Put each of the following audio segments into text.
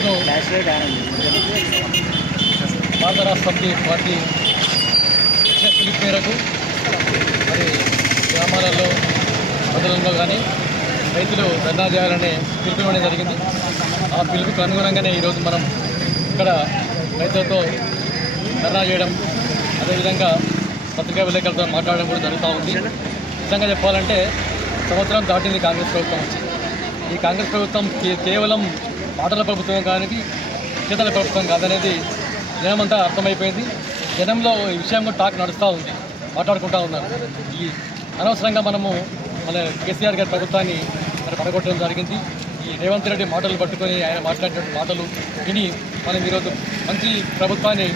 ఈరోజు భారత రాష్ట్రపతి పార్టీ ఇచ్చిన పిలుపు మేరకు మరి గ్రామాలలో ప్రజలలో కానీ రైతులు ధర్నా చేయాలనే పిలుపు ఇవ్వడం జరిగింది. ఆ పిలుపుకు అనుగుణంగానే ఈరోజు మనం ఇక్కడ రైతులతో ధర్నా చేయడం అదేవిధంగా పత్రికా విలేకరులతో మాట్లాడడం కూడా జరుగుతూ ఉంది. నిజంగా చెప్పాలంటే సంవత్సరం దాటింది కాంగ్రెస్ ప్రభుత్వం వచ్చి. ఈ కాంగ్రెస్ ప్రభుత్వం కేవలం మాటల ప్రభుత్వం కానీ చేతల ప్రభుత్వం కాదనేది జనమంతా అర్థమైపోయింది. జనంలో ఈ విషయంలో టాక్ నడుస్తూ ఉంది మాట్లాడుకుంటూ ఉన్నారు. ఈ అనవసరంగా మనము మన కేసీఆర్ గారి ప్రభుత్వాన్ని మరి పడగొట్టడం జరిగింది. ఈ రేవంత్ రెడ్డి మాటలు పట్టుకొని ఆయన మాట్లాడినటువంటి మాటలు విని మనం ఈరోజు మంచి ప్రభుత్వాన్ని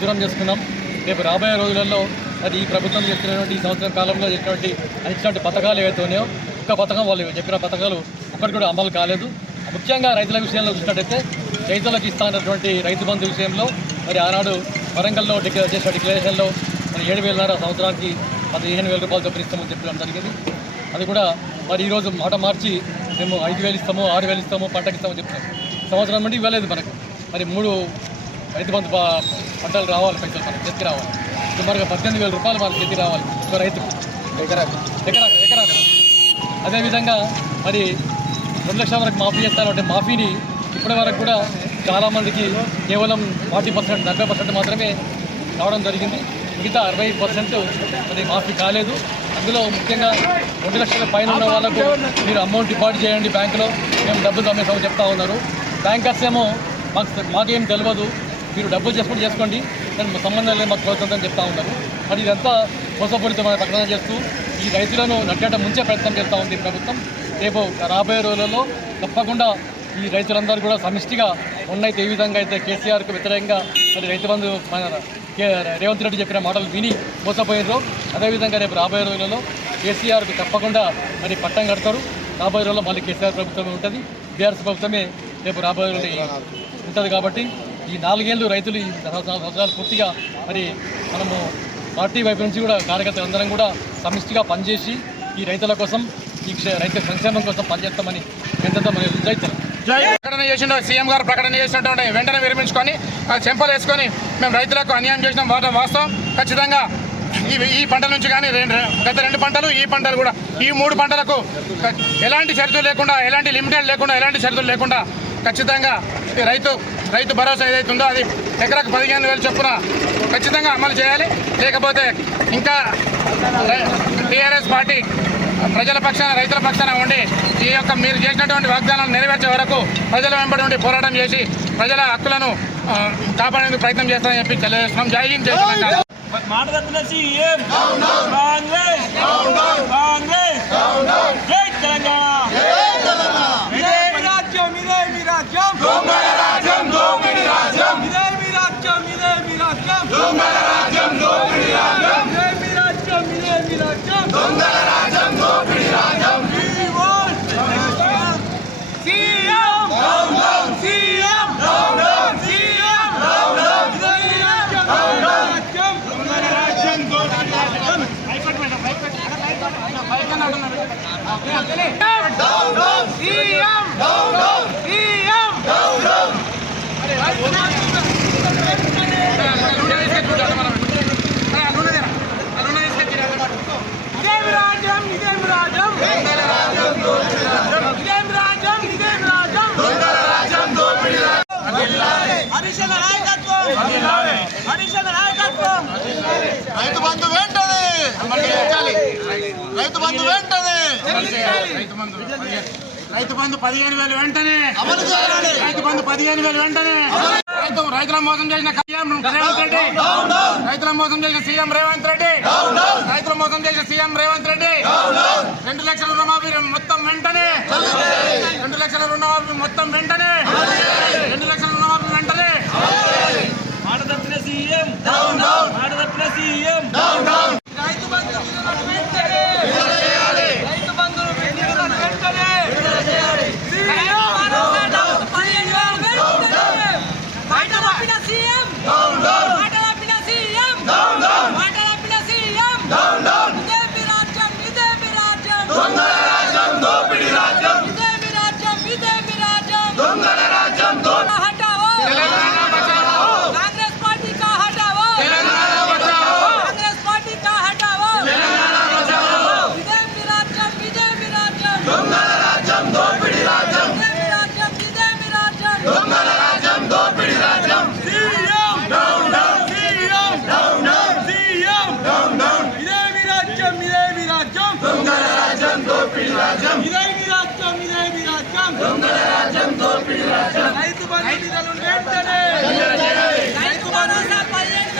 దూరం చేసుకున్నాం. రేపు రాబోయే రోజులలో అది ఈ ప్రభుత్వం చేస్తున్నటువంటి ఈ సంవత్సరం కాలంలో చెప్పినటువంటి ఇచ్చినటువంటి పథకాలు ఏవైతే ఉన్నాయో ఒక్క పథకం వాళ్ళు చెప్పిన పథకాలు ఒక్కటి కూడా అమలు కాలేదు. ముఖ్యంగా రైతుల విషయంలో చూసినట్టయితే రైతులకు ఇస్తానటువంటి రైతు బంధు విషయంలో మరి ఆనాడు వరంగల్లో డిక్లేర్ చేసిన డిక్లరేషన్లో మరి ఏడు వేలన్నర సంవత్సరానికి పదిహేను వేల రూపాయలు చొప్పున ఇస్తామని చెప్పడం జరిగింది. అది కూడా మరి ఈరోజు మాట మార్చి మేము ఐదు వేలు ఇస్తాము ఆరు వేలు ఇస్తాము పంటకి ఇస్తామని చెప్తాం సంవత్సరం నుండి ఇవ్వలేదు మనకు. మరి మూడు రైతు బంధు పంటలు రావాలి పైసలు మనకు చేతికి రావాలి. సుమారుగా పద్దెనిమిది వేల రూపాయలు మనకు చేతికి రావాలి ఒక రైతుకు. ఎకరాకు. ఎకరాకు ఎకరాకు. అదేవిధంగా మరి రెండు లక్షల వరకు మాఫీ చేస్తారంటే మాఫీని ఇప్పటి వరకు కూడా చాలామందికి కేవలం ఫార్టీ పర్సెంట్ నలభై పర్సెంట్ మాత్రమే రావడం జరిగింది. మిగతా అరవై పర్సెంట్ అది మాఫీ కాలేదు. అందులో ముఖ్యంగా రెండు లక్షల పైన ఉన్న వాళ్ళకు మీరు అమౌంట్ డిపాజిట్ చేయండి బ్యాంకులో. మేము డబ్బులు అమ్మేసామని చెప్తా ఉన్నారు. బ్యాంకర్స్ ఏమో మాకు మాకేం తెలియదు మీరు డబ్బులు చేసుకుంటూ చేసుకోండి. దానికి సంబంధం లేదు మాకు ప్రభుత్వం చెప్తా ఉన్నారు. మరి ఇదంతా మోసపూరితమైన ప్రకటన చేస్తూ ఈ రైతులను నట్టేట ముంచే ప్రయత్నం చేస్తూ ఉంది ప్రభుత్వం. రేపు రాబోయే రోజులలో తప్పకుండా ఈ రైతులందరూ కూడా సమిష్టిగా ఉన్నైతే ఏ విధంగా అయితే కేసీఆర్కు వ్యతిరేకంగా మరి రైతు బంధు కే- రేవంత్ రెడ్డి చెప్పిన మాటలు విని మోసపోయారు అదేవిధంగా రేపు రాబోయే రోజులలో కేసీఆర్కు తప్పకుండా మరి పట్టం కడతారు. రాబోయే రోజుల్లో మళ్ళీ కేసీఆర్ ప్రభుత్వమే ఉంటుంది. బీఆర్ఎస్ ప్రభుత్వమే రేపు రాబోయే రోజుల్లో ఉంటుంది కాబట్టి ఈ నాలుగేళ్ళు రైతులు ఈ సంవత్సరాలు పూర్తిగా మరి మనము పార్టీ వైపు నుంచి కూడా కార్యకర్తలందరం కూడా సమిష్టిగా పనిచేసి ఈ రైతుల కోసం ఈ క్ష- రైతుల సంక్షేమం కోసం పనిచేస్తామని ఎంతో మరి రైతులు ప్రకటన చేసిండో సీఎం గారు ప్రకటన చేసినటువంటి వెంటనే విరమించుకొని చెంపలు వేసుకొని మేము రైతులకు అన్యాయం చేసిన. వాస్తవం ఖచ్చితంగా ఈ ఈ పంటల నుంచి కానీ రెండు గత రెండు పంటలు ఈ పంటలు కూడా. ఈ మూడు పంటలకు ఎలాంటి షరతులు లేకుండా ఎలాంటి లిమిటెడ్ లేకుండా ఎలాంటి షరతులు లేకుండా ఖచ్చితంగా ఈ రైతు రైతు భరోసా ఏదైతే ఉందో అది ఎకరాకు పదిహేను వేలు చొప్పున ఖచ్చితంగా అమలు చేయాలి. లేకపోతే ఇంకా టీఆర్ఎస్ పార్టీ ప్రజల పక్షాన రైతుల పక్షాన ఉండి ఈ యొక్క మీరు చేసినటువంటి వాగ్దానాలు నెరవేర్చే వరకు ప్రజల వెంబడి ఉండి పోరాటం చేసి ప్రజల హక్కులను కాపాడేందుకు ప్రయత్నం చేస్తామని చెప్పి తెలియజేస్తున్నాం. జై హింద్ జై తెలంగాణ మాట తప్పిన సీఎం కాంగ్రెస్ కాంగ్రెస్ జై తెలంగాణ ఇదే మీ రాజ్యం ఇదే మీ రాజ్యం ఇదే మీ రాజ్యం ఇదే మీ రాజ్యం ఇదే మీ రాజ్యం ఇదే మీ రాజ్యం We want CM CM CM ఇదే మీ రాజ్యం రాజ్యం ఇదేమి రాజ్యం ఇదేమి రాజ్యం ఇదేమి రాజ్యం ఇదేమి రాజ్యం హరిశన నాయకత్వం హరిశన నాయకత్వం రైతు బంధు వెంటనే! రైతు బంధు వెంటనే! రైతు బంధు రైతు బంధు పదిహేను వేలు వెంటనే! అమలు చేయాలి. రైతు బంధు పదిహేను వేలు వెంటనే! రైతు రైతుల మోసం చేసిన సీఎం రేవంత్ రెడ్డి! రైతుల మోసం చేసిన సీఎం రేవంత్ రెడ్డి రైతుల మోసం చేసిన సీఎం రేవంత్ రెడ్డి రెండు లక్షల రుణమాఫీ మొత్తం వెంటనే రెండు లక్షల రుణమాఫీ మొత్తం వెంటనే రెండు లక్షల రుణమాఫీ వెంటనే మాట తప్పిన సీఎం మాట రైతు బంధు నిధులు వెంటనే రైతు భరోసా పదిహేను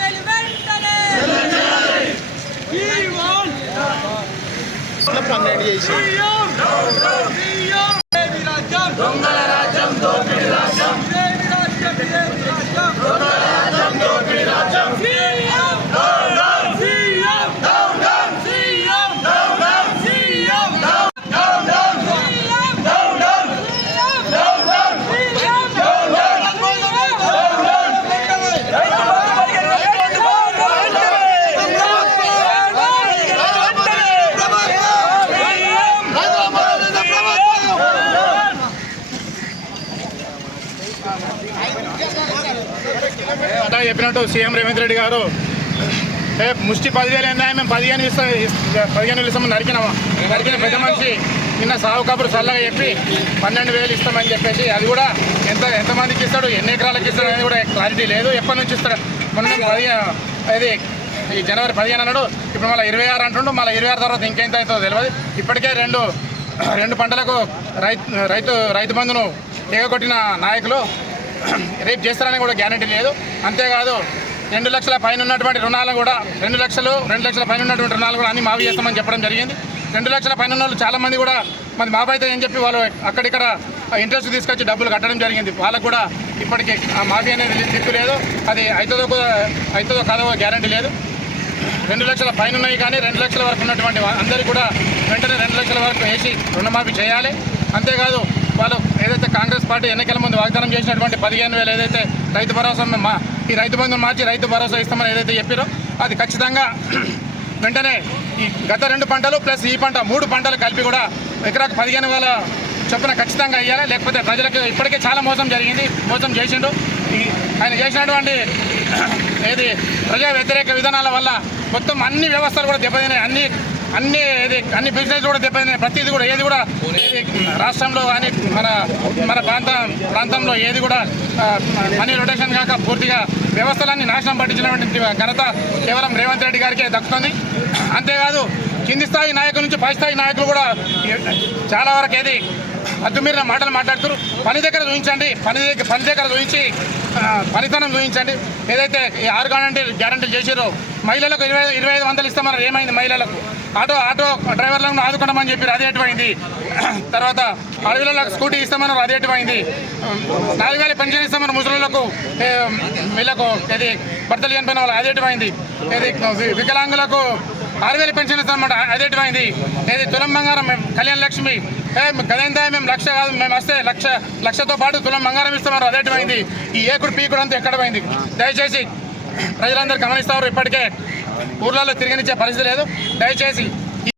వేలు రాజ్యం దోపిడీ చెప్పినట్టు సీఎం రేవంత్ రెడ్డి గారు ఏ ముష్టి పదివేలు ఏందా? మేము పదిహేను ఇస్తాం పదిహేను వేలు ఇస్తామని నరికినామా? నరికిన పెద్ద మనిషి నిన్న సాగు కబురు చల్లగా చెప్పి పన్నెండు వేలు ఇస్తామని చెప్పేసి అది కూడా ఎంత ఎంతమందికి ఇస్తాడు? ఎన్ని ఎకరాలకు ఇస్తాడు అనేది కూడా క్లారిటీ లేదు. ఎప్పటి నుంచి ఇస్తాడు? మొన్న పదిహేను అది ఈ జనవరి పదిహేను అన్నాడు. ఇప్పుడు మళ్ళీ ఇరవై ఆరు అంటుండు. మళ్ళీ ఇరవై ఆరు తర్వాత ఇంకెంత అవుతుందో తెలియదు ఇప్పటికే రెండు రెండు పంటలకు రైతు రైతు రైతు బంధును ఎగగొట్టిన నాయకులు రేపు చేస్తారని కూడా గ్యారంటీ లేదు. అంతేకాదు రెండు లక్షల పైన ఉన్నటువంటి రుణాలను కూడా రెండు లక్షలు రెండు లక్షల పైన ఉన్నటువంటి రుణాలు కూడా అన్ని మావి చేస్తామని చెప్పడం జరిగింది. రెండు లక్షల పైన ఉన్న వాళ్ళు చాలామంది కూడా మరి మాఫీ అయితే అని చెప్పి వాళ్ళు అక్కడిక్కడ ఇంట్రెస్ట్ తీసుకొచ్చి డబ్బులు కట్టడం జరిగింది. వాళ్ళకు కూడా ఇప్పటికీ ఆ మాఫీ అనేది దిక్కు లేదు. అది అవుతుందో కూడా- అవుతుందో కాదో గ్యారంటీ లేదు. రెండు లక్షల పైన ఉన్నాయి కానీ రెండు లక్షల వరకు ఉన్నటువంటి అందరికీ కూడా వెంటనే రెండు లక్షల వరకు వేసి రుణమాఫీ చేయాలి. అంతేకాదు వాళ్ళు ఏదైతే కాంగ్రెస్ పార్టీ ఎన్నికల ముందు వాగ్దానం చేసినటువంటి పదిహేను వేలు ఏదైతే రైతు భరోసా మా ఈ రైతు బంధుని మార్చి రైతు భరోసా ఇస్తామని ఏదైతే చెప్పారో అది ఖచ్చితంగా వెంటనే ఈ గత రెండు పంటలు ప్లస్ ఈ పంట మూడు పంటలు కలిపి కూడా ఎకరాకు పదిహేను వేల చొప్పున ఖచ్చితంగా ఇవ్వాలి లేకపోతే ప్రజలకు ఇప్పటికే చాలా మోసం జరిగింది. మోసం చేసిండు. ఈ ఆయన చేసినటువంటి ఏది ప్రజా వ్యతిరేక విధానాల వల్ల మొత్తం అన్ని వ్యవస్థలు కూడా దెబ్బతిన్నాయి. అన్ని అన్ని ఏది అన్ని బిజినెస్ కూడా దెబ్బతిన్నాయి ప్రతిది కూడా ఏది కూడా రాష్ట్రంలో కానీ మన మన ప్రాంతం ప్రాంతంలో ఏది కూడా మనీ రొటేషన్ కాక పూర్తిగా వ్యవస్థలన్నీ నాశనం పట్టించినటువంటి ఘనత కేవలం రేవంత్ రెడ్డి గారికే దక్కుతుంది. అంతేకాదు కింది స్థాయి నాయకుల నుంచి పై స్థాయి నాయకులు కూడా చాలా వరకు ఏది అద్దుమీరిన మాటలు మాట్లాడుతారు. పని దగ్గర చూపించండి పని దగ్గర పని దగ్గర చూపించి పనితనం చూపించండి ఏదైతే ఈ ఆరు గ్యారంటీ గ్యారంటీలు చేసారో మహిళలకు ఇరవై ఇరవై ఐదు వందలు ఇస్తామన్నారు. ఏమైంది మహిళలకు? ఆటో ఆటో డ్రైవర్లను ఆదుకోవడం చెప్పారు. అది ఎటువైంది? తర్వాత అడవిలకు స్కూటీ ఇస్తామన్నారు. అదే ఎటువైంది? నాలుగు వేల పెన్షన్ ఇస్తామన్నారు ముసలిలకు వీళ్ళకు ఇది భర్తలు చనిపోయిన వాళ్ళు అది ఎటువైంది? ఇది వికలాంగులకు ఆరు వేల పెన్షన్ ఇస్తామన్నమాట. అదేటివైంది ఏది? తులం బంగారం మేము కళ్యాణ లక్ష్మి. ఏ గదేందా? మేము లక్ష కాదు. మేము వస్తే లక్ష లక్షతో పాటు తులం బంగారం ఇస్తామన్నారు. అదేటివైంది ఈ ఏకుడు పీకుడు అంతా ఎక్కడ పోయింది? దయచేసి ప్రజలందరూ గమనిస్తారు ఇప్పటికే. ఊర్లలో తిరిగినిచ్చే పరిస్థితి లేదు. దయచేసి